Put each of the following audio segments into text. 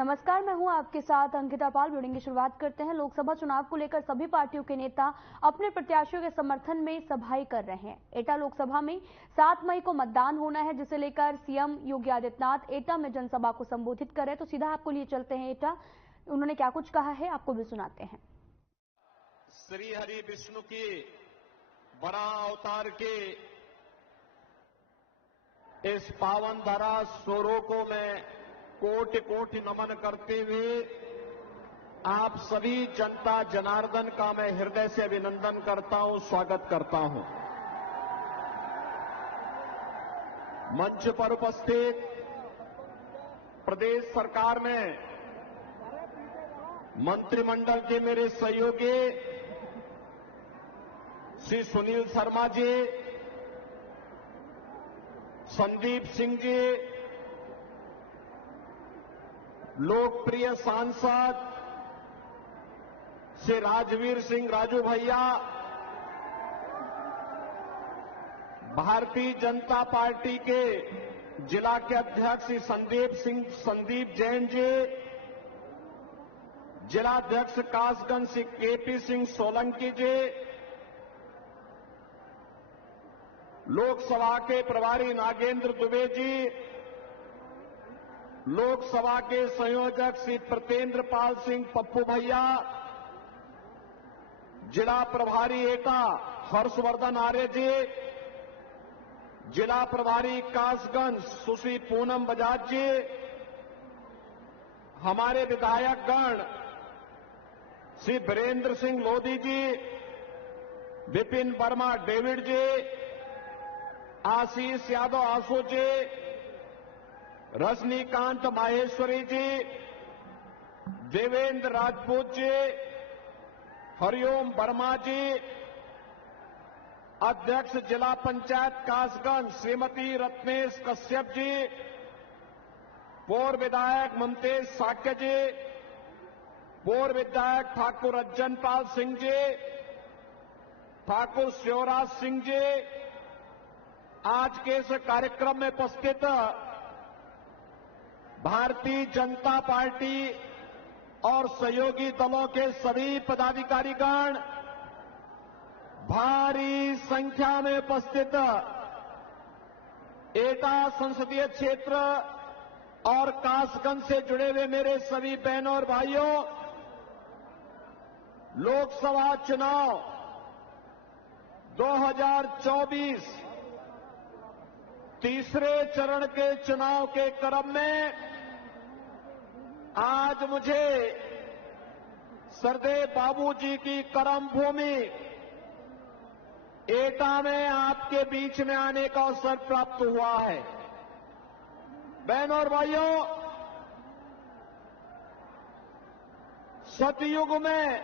नमस्कार, मैं हूं आपके साथ अंकिता पाल। ब्रीडिंग की शुरुआत करते हैं। लोकसभा चुनाव को लेकर सभी पार्टियों के नेता अपने प्रत्याशियों के समर्थन में सभाएं कर रहे हैं। एटा लोकसभा में 7 मई को मतदान होना है, जिसे लेकर सीएम योगी आदित्यनाथ एटा में जनसभा को संबोधित कर रहे हैं। तो सीधा आपको लिए चलते हैं एटा। उन्होंने क्या कुछ कहा है, आपको भी सुनाते हैं। श्री हरि विष्णु की बड़ा अवतार के इस पावन धरा स्वरों को मैं कोटि कोटि नमन करते हुए आप सभी जनता जनार्दन का मैं हृदय से अभिनंदन करता हूं, स्वागत करता हूं। मंच पर उपस्थित प्रदेश सरकार में मंत्रिमंडल के मेरे सहयोगी श्री सुनील शर्मा जी, संदीप सिंह जी, लोकप्रिय सांसद श्री राजवीर सिंह राजू भैया, भारतीय जनता पार्टी के जिला के अध्यक्ष श्री संदीप जैन जी, जिलाध्यक्ष कासगंज श्री केपी सिंह सोलंकी जी, लोकसभा के प्रभारी नागेंद्र दुबे जी, लोकसभा के संयोजक श्री प्रतेंद्र पाल सिंह पप्पू भैया, जिला प्रभारी एटा हर्षवर्धन आर्य जी, जिला प्रभारी कासगंज सुश्री पूनम बजाज जी, हमारे विधायक गण श्री वीरेंद्र सिंह लोधी जी, विपिन वर्मा डेविड जी, आशीष यादव आसू जी, रजनीकांत माहेश्वरी जी, देवेंद्र राजपूत जी, हरिओम वर्मा जी, अध्यक्ष जिला पंचायत कासगंज श्रीमती रत्नेश कश्यप जी, पूर्व विधायक ममतेज साक्य जी, पूर्व विधायक ठाकुर अज्जन पाल सिंह जी, ठाकुर शिवराज सिंह जी, आज के इस कार्यक्रम में उपस्थित भारतीय जनता पार्टी और सहयोगी दलों के सभी पदाधिकारीगण, भारी संख्या में उपस्थित एटा संसदीय क्षेत्र और कासगंज से जुड़े हुए मेरे सभी बहनों और भाइयों, लोकसभा चुनाव 2024 तीसरे चरण के चुनाव के क्रम में आज मुझे सरदेव बाबूजी की कर्मभूमि एटा में आपके बीच में आने का अवसर प्राप्त हुआ है। बहनों और भाइयों, सतयुग में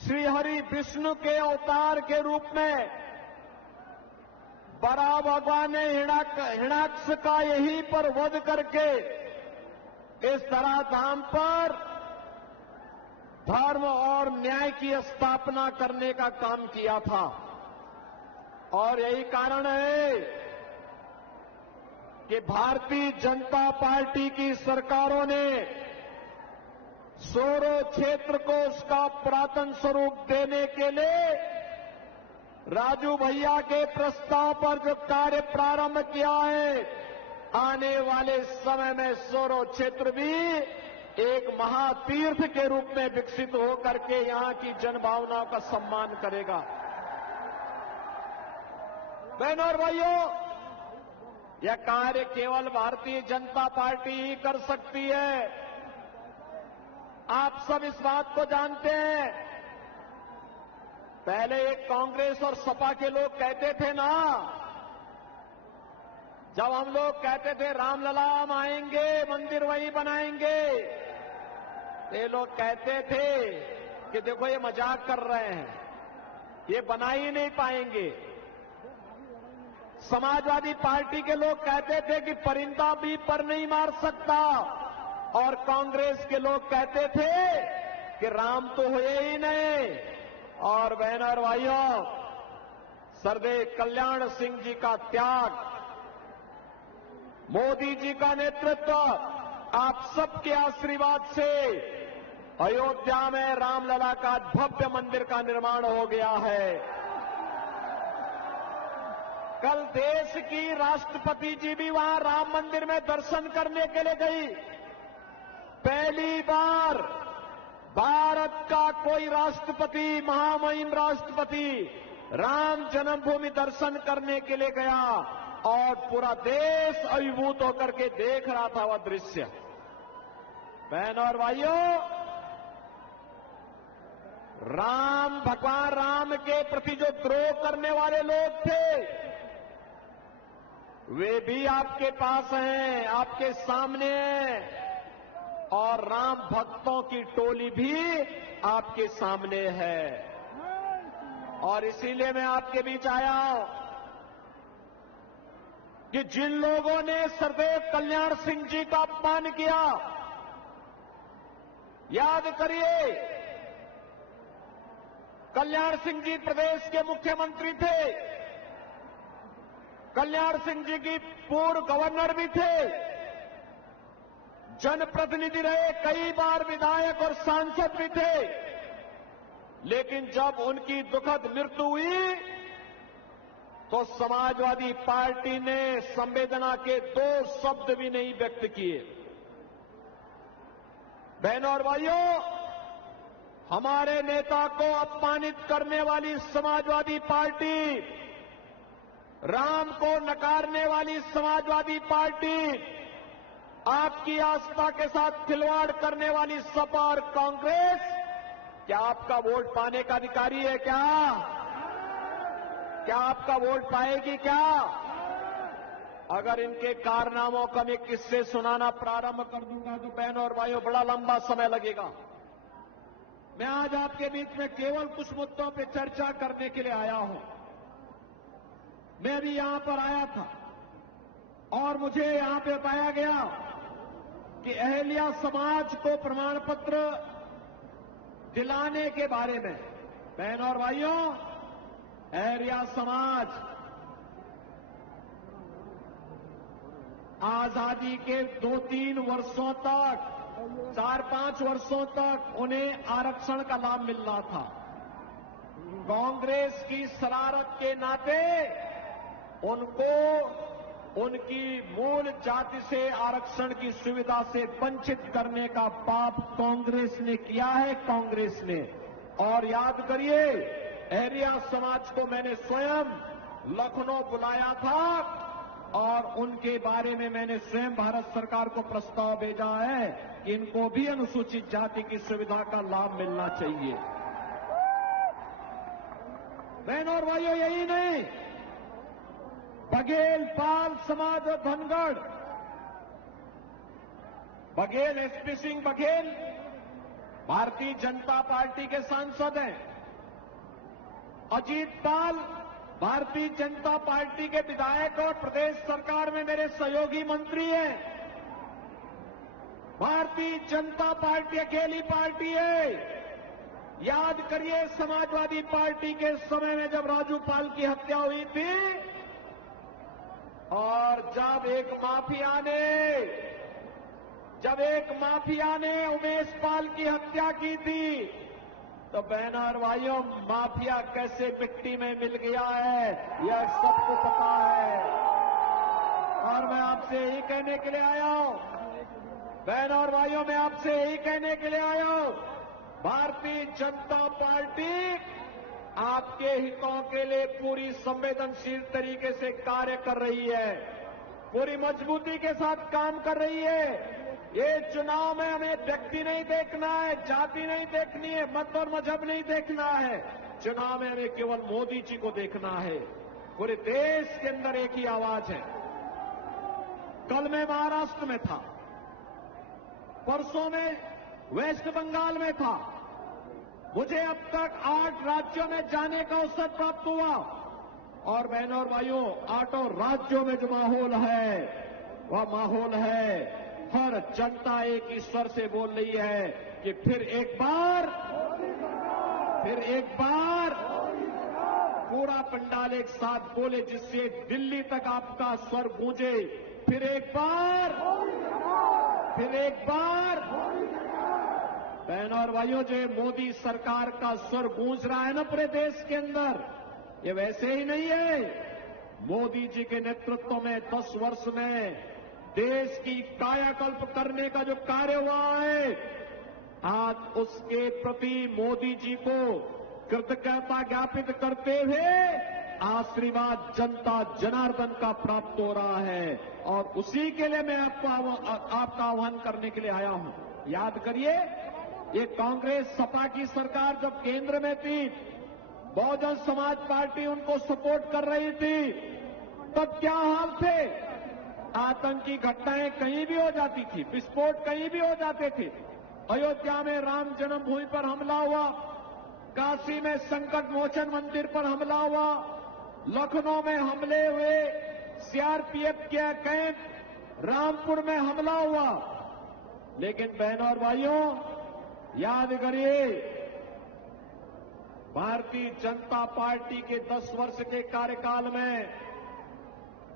श्री हरि विष्णु के अवतार के रूप में बड़ा भगवान ने हिरण्याक्ष का यहीं पर वध करके इस धराधाम पर धर्म और न्याय की स्थापना करने का काम किया था। और यही कारण है कि भारतीय जनता पार्टी की सरकारों ने सोरो क्षेत्र को उसका पुरातन स्वरूप देने के लिए राजू भैया के प्रस्ताव पर जो कार्य प्रारंभ किया है, आने वाले समय में सोरो क्षेत्र भी एक महातीर्थ के रूप में विकसित होकर के यहां की जनभावनाओं का सम्मान करेगा। बहनों और भाइयों, यह कार्य केवल भारतीय जनता पार्टी ही कर सकती है। आप सब इस बात को जानते हैं। पहले एक कांग्रेस और सपा के लोग कहते थे ना, जब हम लोग कहते थे रामलला हम आएंगे, मंदिर वहीं बनाएंगे, ये लोग कहते थे कि देखो ये मजाक कर रहे हैं, ये बना ही नहीं पाएंगे। समाजवादी पार्टी के लोग कहते थे कि परिंदा भी पर नहीं मार सकता, और कांग्रेस के लोग कहते थे कि राम तो हुए ही नहीं। और बहनों और भाइयों, सरदेव कल्याण सिंह जी का त्याग, मोदी जी का नेतृत्व, आप सबके आशीर्वाद से अयोध्या में रामलला का भव्य मंदिर का निर्माण हो गया है। कल देश की राष्ट्रपति जी भी वहां राम मंदिर में दर्शन करने के लिए गई। पहली बार भारत का कोई राष्ट्रपति, महामहिम राष्ट्रपति राम जन्मभूमि दर्शन करने के लिए गया और पूरा देश अभिभूत होकर के देख रहा था वह दृश्य। बहनों और भाइयों, भगवान राम के प्रति जो द्रोह करने वाले लोग थे वे भी आपके पास हैं, आपके सामने हैं, और राम भक्तों की टोली भी आपके सामने है। और इसीलिए मैं आपके बीच आया हूं कि जिन लोगों ने सरदेव कल्याण सिंह जी का अपमान किया, याद करिए, कल्याण सिंह जी प्रदेश के मुख्यमंत्री थे, कल्याण सिंह जी की पूर्व गवर्नर भी थे, जनप्रतिनिधि रहे, कई बार विधायक और सांसद भी थे। लेकिन जब उनकी दुखद मृत्यु हुई तो समाजवादी पार्टी ने संवेदना के 2 शब्द भी नहीं व्यक्त किए। बहनों और भाइयों, हमारे नेता को अपमानित करने वाली समाजवादी पार्टी, राम को नकारने वाली समाजवादी पार्टी, आपकी आस्था के साथ खिलवाड़ करने वाली सपा और कांग्रेस क्या आपका वोट पाने का अधिकारी है? क्या आपका वोट पाएगी? क्या अगर इनके कारनामों का मैं किस्से सुनाना प्रारंभ कर दूंगा तो बहनों और भाइयों बड़ा लंबा समय लगेगा। मैं आज आपके बीच में केवल कुछ मुद्दों पर चर्चा करने के लिए आया हूं। मैं भी यहां पर आया था और मुझे यहां पे बताया गया कि अहल्या समाज को प्रमाण पत्र दिलाने के बारे में। बहनों और भाइयों, अहल्या समाज आजादी के 2-3 वर्षों तक, 4-5 वर्षों तक उन्हें आरक्षण का लाभ मिल रहा था। कांग्रेस की शरारत के नाते उनको उनकी मूल जाति से आरक्षण की सुविधा से वंचित करने का पाप कांग्रेस ने किया है, कांग्रेस ने। और याद करिए, अहल्या समाज को मैंने स्वयं लखनऊ बुलाया था और उनके बारे में मैंने स्वयं भारत सरकार को प्रस्ताव भेजा है कि इनको भी अनुसूचित जाति की सुविधा का लाभ मिलना चाहिए। बहनों और भाइयों, यही नहीं, बघेल पाल समाज और धनगढ़, बघेल एसपी सिंह बघेल भारतीय जनता पार्टी के सांसद हैं। अजीत पाल भारतीय जनता पार्टी के विधायक और प्रदेश सरकार में मेरे सहयोगी मंत्री हैं। भारतीय जनता पार्टी अकेली पार्टी है। याद करिए, समाजवादी पार्टी के समय में जब राजू पाल की हत्या हुई थी और जब एक माफिया ने उमेश पाल की हत्या की थी, तो बहनों और भाइयों, माफिया कैसे मिट्टी में मिल गया है यह सबको पता है। और मैं आपसे यही कहने के लिए आया हूं, बहनों और भाइयों, मैं आपसे यही कहने के लिए आया हूं, भारतीय जनता पार्टी आपके हितों के लिए पूरी संवेदनशील तरीके से कार्य कर रही है, पूरी मजबूती के साथ काम कर रही है। ये चुनाव में हमें व्यक्ति नहीं देखना है, जाति नहीं देखनी है, मत और मजहब नहीं देखना है। चुनाव में हमें केवल मोदी जी को देखना है। पूरे देश के अंदर एक ही आवाज है। कल मैं महाराष्ट्र में था, परसों में वेस्ट बंगाल में था। मुझे अब तक 8 राज्यों में जाने का अवसर प्राप्त हुआ और बहनों और भाइयों, 8 राज्यों में जो माहौल है वह माहौल है, हर जनता एक ही स्वर से बोल रही है कि फिर एक बार पूरा पंडाल एक साथ बोले, जिससे दिल्ली तक आपका स्वर गूंजे। फिर एक बार फिर एक बार बहनों और भाइयों, जो मोदी सरकार का स्वर गूंज रहा है ना पूरे देश के अंदर, ये वैसे ही नहीं है। मोदी जी के नेतृत्व में 10 वर्ष में देश की कायाकल्प करने का जो कार्य हुआ है, आज उसके प्रति मोदी जी को कृतज्ञता ज्ञापित करते हुए आशीर्वाद जनता जनार्दन का प्राप्त हो रहा है। और उसी के लिए मैं आपका आह्वान करने के लिए आया हूं। याद करिए, ये कांग्रेस सपा की सरकार जब केंद्र में थी, बहुजन समाज पार्टी उनको सपोर्ट कर रही थी, तब क्या हाल थे? आतंकी घटनाएं कहीं भी हो जाती थी, विस्फोट कहीं भी हो जाते थे। अयोध्या में राम जन्मभूमि पर हमला हुआ, काशी में संकट मोचन मंदिर पर हमला हुआ, लखनऊ में हमले हुए, सीआरपीएफ के कैंप, रामपुर में हमला हुआ। लेकिन बहनों और भाइयों, याद करिए, भारतीय जनता पार्टी के 10 वर्ष के कार्यकाल में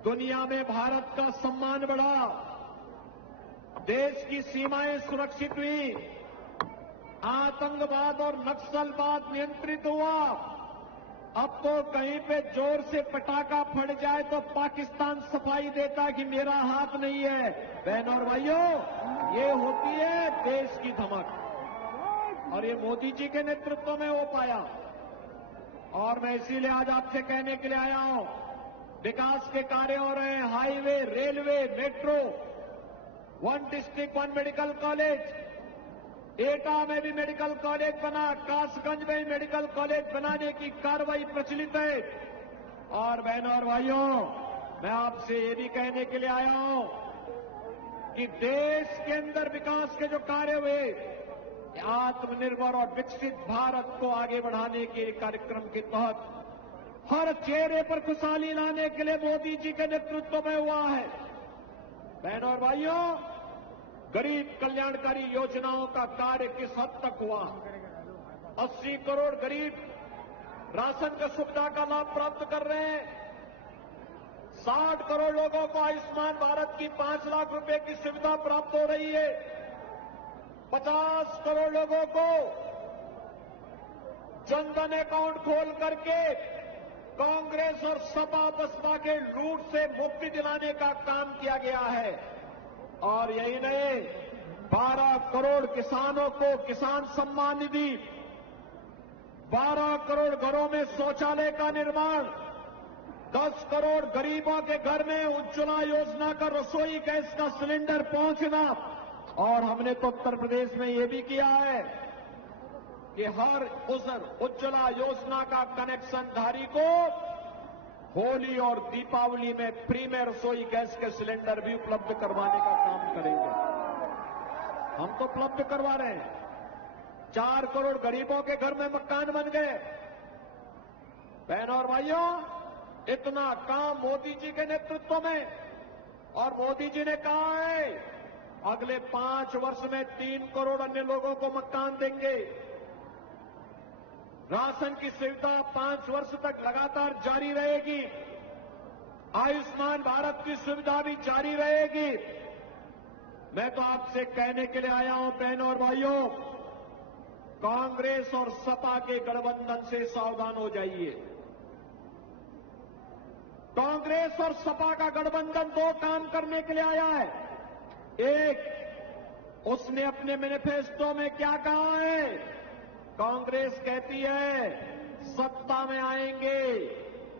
दुनिया में भारत का सम्मान बढ़ा, देश की सीमाएं सुरक्षित हुई, आतंकवाद और नक्सलवाद नियंत्रित हुआ। अब तो कहीं पे जोर से पटाखा फट जाए तो पाकिस्तान सफाई देता कि मेरा हाथ नहीं है। बहनों और भाइयों, ये होती है देश की धमक, और ये मोदी जी के नेतृत्व में हो पाया। और मैं इसीलिए आज आपसे कहने के लिए आया हूं, विकास के कार्य हो रहे हैं, highway, railway, metro, 1 district 1 medical college, एटा में भी मेडिकल कॉलेज बना, कासगंज में भी मेडिकल कॉलेज बनाने की कार्रवाई प्रचलित है। और बहनों और भाइयों, मैं आपसे ये भी कहने के लिए आया हूं कि देश के अंदर विकास के जो कार्य हुए, आत्मनिर्भर और विकसित भारत को आगे बढ़ाने के कार्यक्रम के तहत हर चेहरे पर खुशहाली लाने के लिए मोदी जी के नेतृत्व में हुआ है। बहनों और भाइयों, गरीब कल्याणकारी योजनाओं का कार्य किस हद तक हुआ? 80 करोड़ गरीब राशन की सुविधा का लाभ प्राप्त कर रहे हैं। 60 करोड़ लोगों को आयुष्मान भारत की 5 लाख रुपए की सुविधा प्राप्त हो रही है। 50 करोड़ लोगों को जनधन अकाउंट खोल करके कांग्रेस और सपा बसपा के लूट से मुक्ति दिलाने का काम किया गया है। और यही नहीं, 12 करोड़ किसानों को किसान सम्मान निधि, 12 करोड़ घरों में शौचालय का निर्माण, 10 करोड़ गरीबों के घर में उज्ज्वला योजना का रसोई गैस का सिलेंडर पहुंचना। और हमने तो उत्तर प्रदेश में ये भी किया है कि हर उज्ज्वला योजना का कनेक्शन धारी को होली और दीपावली में फ्री में रसोई गैस के सिलेंडर भी उपलब्ध करवाने का काम करेंगे। हम तो उपलब्ध करवा रहे हैं। 4 करोड़ गरीबों के घर में मकान बन गए। बहनों और भाइयों, इतना काम मोदी जी के नेतृत्व में, और मोदी जी ने कहा है अगले 5 वर्ष में 3 करोड़ अन्य लोगों को मकान देंगे। राशन की सुविधा 5 वर्ष तक लगातार जारी रहेगी। आयुष्मान भारत की सुविधा भी जारी रहेगी। मैं तो आपसे कहने के लिए आया हूं, बहनों और भाइयों, कांग्रेस और सपा के गठबंधन से सावधान हो जाइए। कांग्रेस और सपा का गठबंधन 2 काम करने के लिए आया है। एक, उसने अपने मैनिफेस्टो में क्या कहा है? कांग्रेस कहती है सत्ता में आएंगे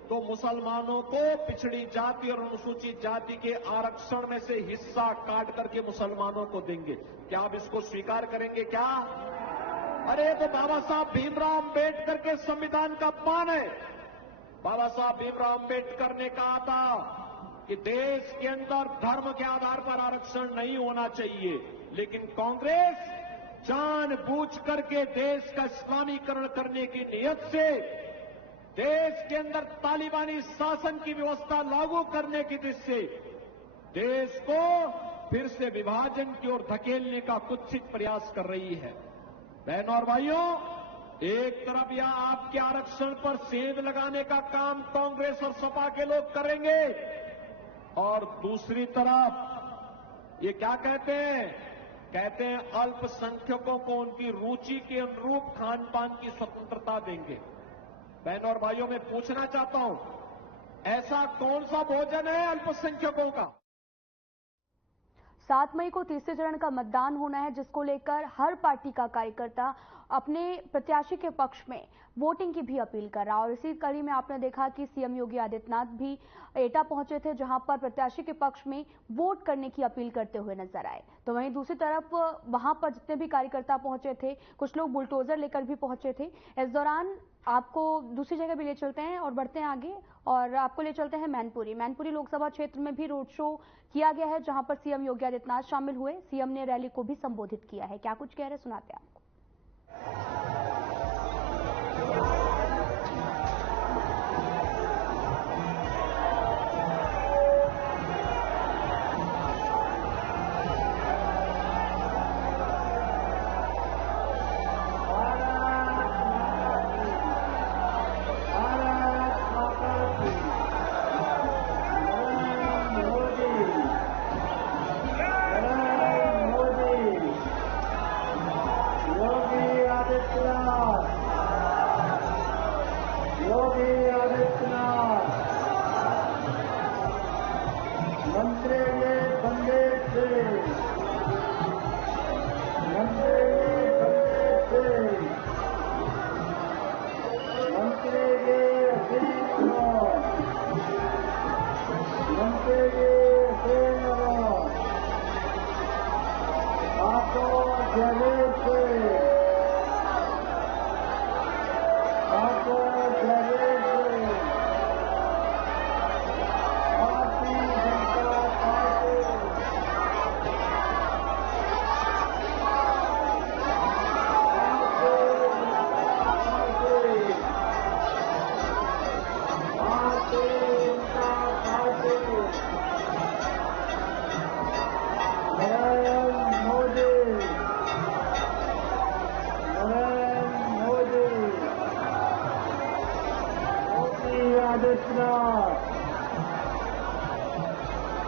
तो मुसलमानों को पिछड़ी जाति और अनुसूचित जाति के आरक्षण में से हिस्सा काट करके मुसलमानों को देंगे। क्या आप इसको स्वीकार करेंगे क्या? अरे तो बाबा साहब भीमराव अंबेडकर के संविधान का अपमान है। बाबा साहब भीमराव अंबेडकर ने कहा था कि देश के अंदर धर्म के आधार पर आरक्षण नहीं होना चाहिए, लेकिन कांग्रेस जानबूझ करके देश का इस्लामीकरण करने की नीयत से देश के अंदर तालिबानी शासन की व्यवस्था लागू करने की दृष्टि से देश को फिर से विभाजन की ओर धकेलने का कुत्सित प्रयास कर रही है। बहनों और भाइयों, एक तरफ यह आपके आरक्षण पर सेंध लगाने का काम कांग्रेस और सपा के लोग करेंगे, और दूसरी तरफ ये क्या कहते हैं, कहते हैं अल्पसंख्यकों को उनकी रुचि के अनुरूप खान पान की स्वतंत्रता देंगे। बहनों और भाइयों, मैं पूछना चाहता हूं, ऐसा कौन सा भोजन है अल्पसंख्यकों का? 7 मई को तीसरे चरण का मतदान होना है, जिसको लेकर हर पार्टी का कार्यकर्ता अपने प्रत्याशी के पक्ष में वोटिंग की भी अपील कर रहा। और इसी कड़ी में आपने देखा कि सीएम योगी आदित्यनाथ भी एटा पहुंचे थे, जहां पर प्रत्याशी के पक्ष में वोट करने की अपील करते हुए नजर आए। तो वहीं दूसरी तरफ वहां पर जितने भी कार्यकर्ता पहुंचे थे, कुछ लोग बुलडोजर लेकर भी पहुंचे थे। इस दौरान आपको दूसरी जगह भी ले चलते हैं और बढ़ते हैं आगे, और आपको ले चलते हैं मैनपुरी लोकसभा क्षेत्र में भी रोड शो किया गया है, जहां पर सीएम योगी आदित्यनाथ शामिल हुए। सीएम ने रैली को भी संबोधित किया है। क्या कुछ कह रहे, सुनाते हैं आपको।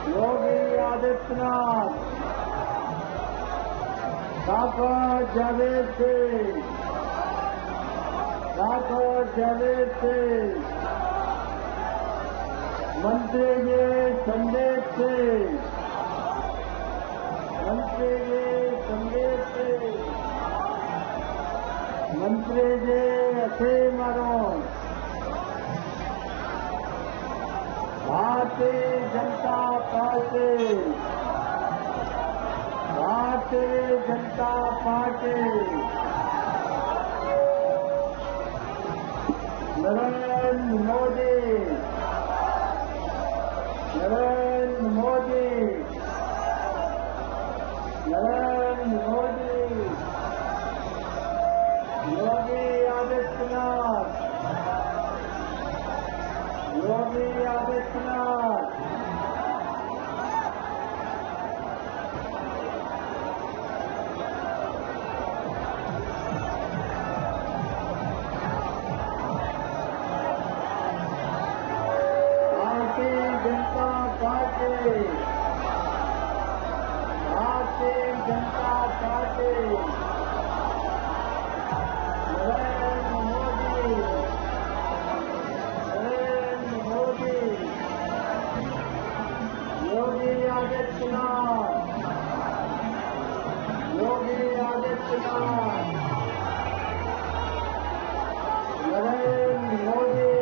योगी आदित्यनाथ, राठौर जावेद सिंह, मंत्री जी संदेश सिंह, मंत्री जी असीम Arora, Bharatiya Janata party, Narendra Modi, Yogi Adityanath, Bharatiya Janata party, Narendra Modi, Yogi Adityanath, Narendra Modi,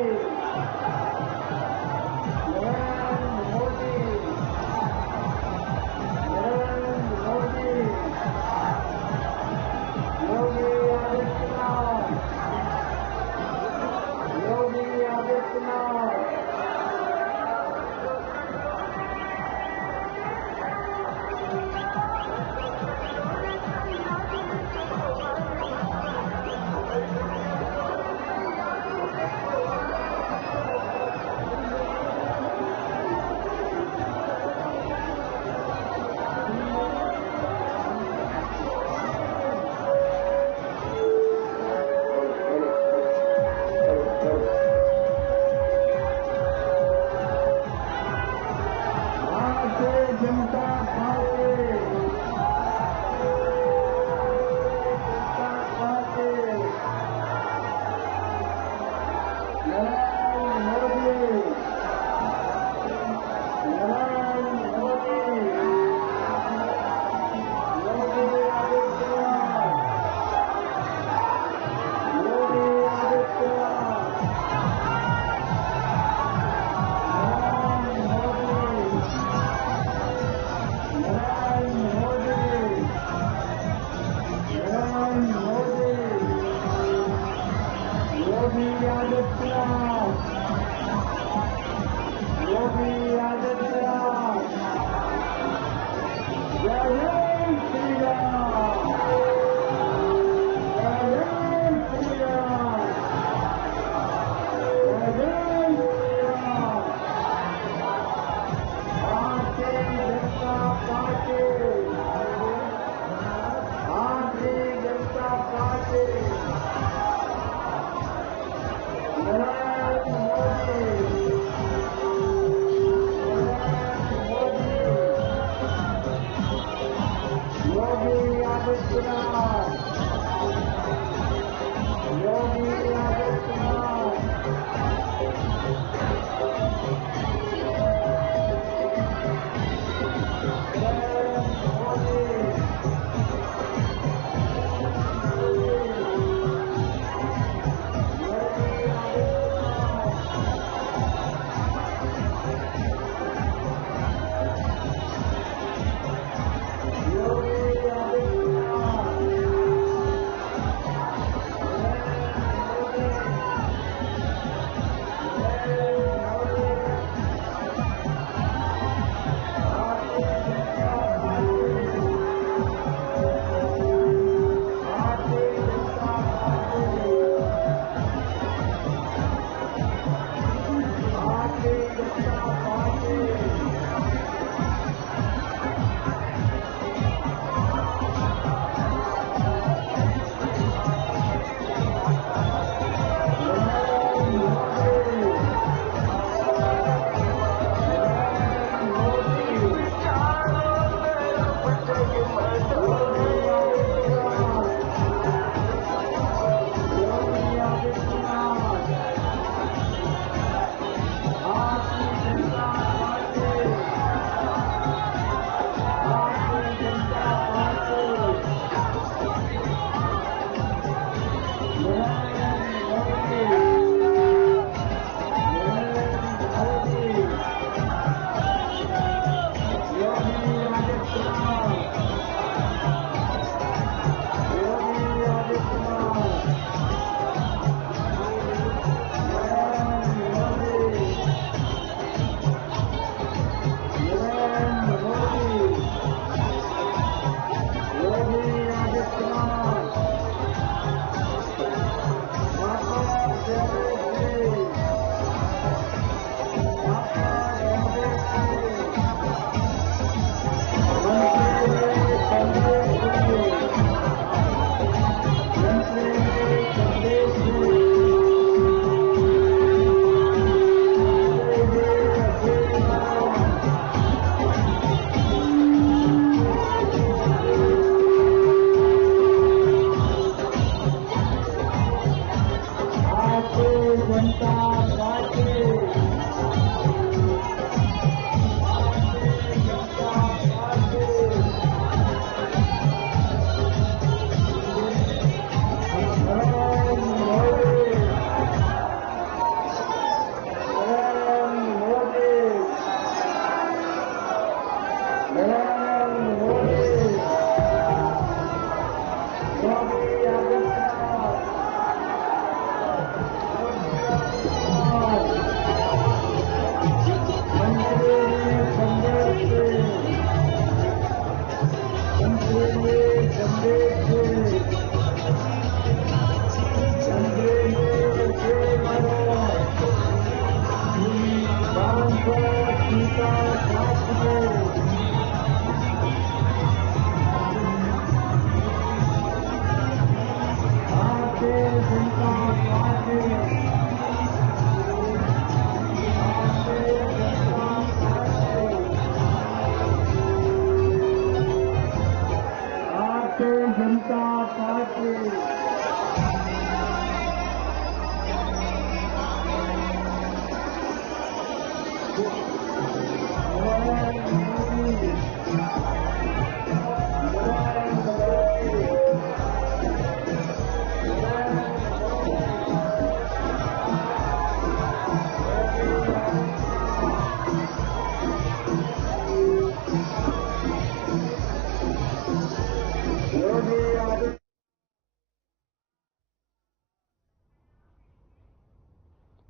party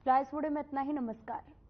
rice वुडे में इतना ही। नमस्कार।